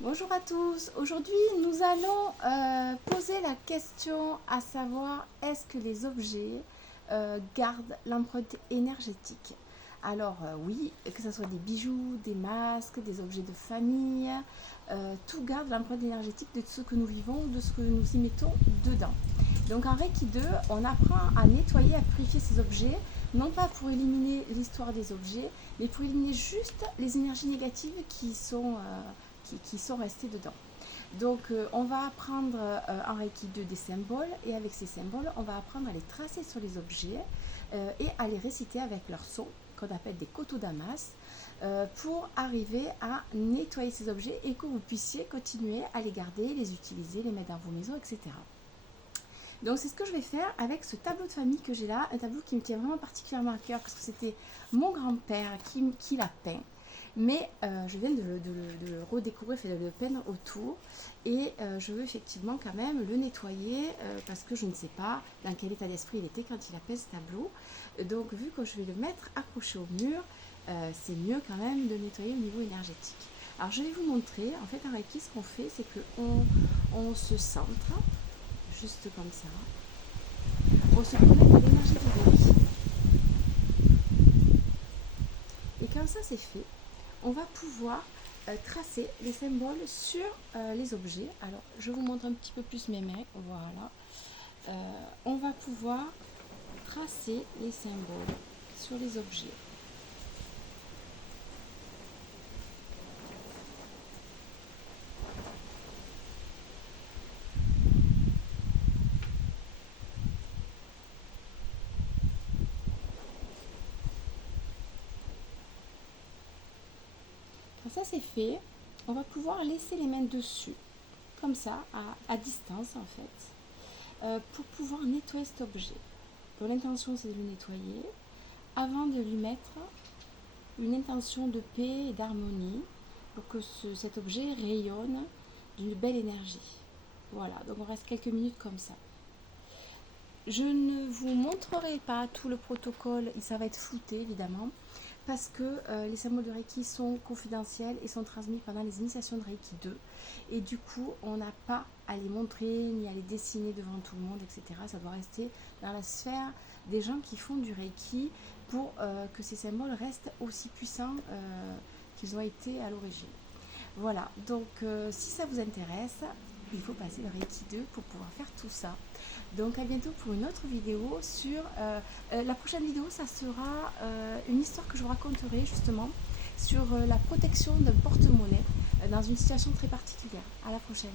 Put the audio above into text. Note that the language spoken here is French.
Bonjour à tous, aujourd'hui nous allons poser la question à savoir est-ce que les objets gardent l'empreinte énergétique. Alors oui, que ce soit des bijoux, des masques, des objets de famille, tout garde l'empreinte énergétique de ce que nous vivons, de ce que nous y mettons dedans. Donc en Reiki 2, on apprend à nettoyer, à purifier ces objets, non pas pour éliminer l'histoire des objets, mais pour éliminer juste les énergies négatives qui sont restées dedans. Donc on va apprendre en Reiki 2 des symboles, et avec ces symboles, on va apprendre à les tracer sur les objets et à les réciter avec leur son, qu'on appelle des kotodamas, pour arriver à nettoyer ces objets et que vous puissiez continuer à les garder, les utiliser, les mettre dans vos maisons, etc. Donc c'est ce que je vais faire avec ce tableau de famille que j'ai là, un tableau qui me tient vraiment particulièrement à cœur parce que c'était mon grand-père qui l'a peint. Mais je viens de le redécouvrir, de le peindre autour, et je veux effectivement quand même le nettoyer parce que je ne sais pas dans quel état d'esprit il était quand il a peint ce tableau. Donc vu que je vais le mettre accroché au mur, c'est mieux quand même de nettoyer au niveau énergétique. Alors je vais vous montrer, en fait en Reiki ce qu'on fait c'est qu'on se centre, juste comme ça, on se connecte à l'énergie du Reiki. Et quand ça c'est fait, on va pouvoir tracer les symboles sur les objets. Alors, je vous montre un petit peu plus mes mains. Voilà. On va pouvoir tracer les symboles sur les objets. Quand ça c'est fait, on va pouvoir laisser les mains dessus, comme ça, à distance en fait, pour pouvoir nettoyer cet objet. Donc l'intention c'est de le nettoyer avant de lui mettre une intention de paix et d'harmonie pour que cet objet rayonne d'une belle énergie. Voilà, donc on reste quelques minutes comme ça. Je ne vous montrerai pas tout le protocole, ça va être flouté évidemment, parce que les symboles de Reiki sont confidentiels et sont transmis pendant les initiations de Reiki 2. Et du coup, on n'a pas à les montrer, ni à les dessiner devant tout le monde, etc. Ça doit rester dans la sphère des gens qui font du Reiki pour que ces symboles restent aussi puissants qu'ils ont été à l'origine. Voilà, donc si ça vous intéresse, il faut passer le Reiki 2 pour pouvoir faire tout ça. Donc à bientôt pour une autre vidéo sur... la prochaine vidéo, ça sera une histoire que je vous raconterai justement sur la protection d'un porte-monnaie dans une situation très particulière. À la prochaine.